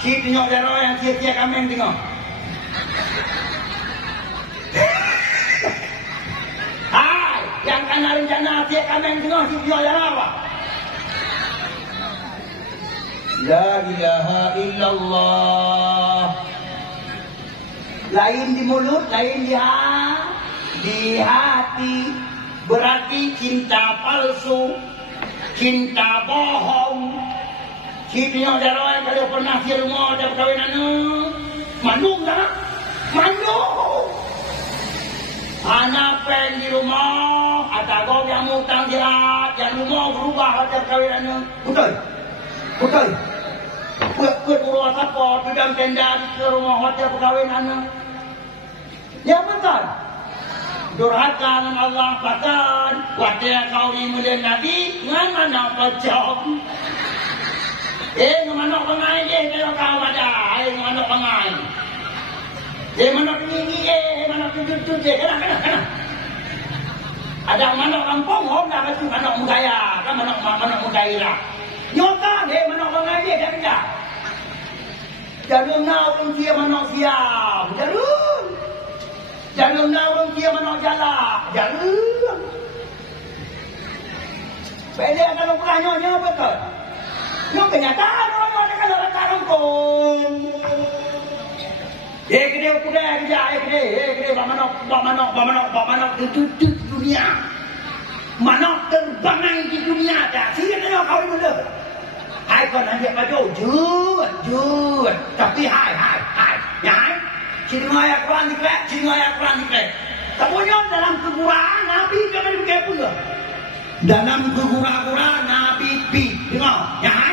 Si tengok darah yang tia-tia kameng tengok. Hai, yang kena rencana tia kameng tengok si tengok darah apa? La ilaha illallah. Lain di mulut, lain di hati. Berarti cinta palsu, cinta bohong. Kitanya darah yang kalau pernah di rumah ada perkawinan mandung tak? Mandung. Anak pen di rumah, atau yang utang dia, yang rumah berubah ada perkawinan. Betul, betul. Kuat urus apa? Pedang tenda ke rumah ada perkawinan. Ya betul. Durhaka dengan Allah bahkan wadah kau imulian Nabi dengan mana pecah. Mana pengai kalau kau ada, mana pengai. Mana tinggi, mana tujuh, kena. Ada mana kampung, dah mesti mana mengaya, kan mana menggairah. Nyata, mana pengai dah benda. Jalur naung dia mana siap, jalur. Jalur naung dia mana jalur. Beda kalau kurangnya betul. Nó kenyataan orang ada kalau orang kampung. Gede kerja, gede bagaimana itu dunia. Mana terbangan di dunia dah. Sini tengok kau ni mula. Hai kau nanti kau jujur. Tapi hai. Ya. Sini ayat Quran diklat. Tamunya dalam keguraan Nabi jangan begitu pula. Dalam keguraan Nabi tengok. Ya.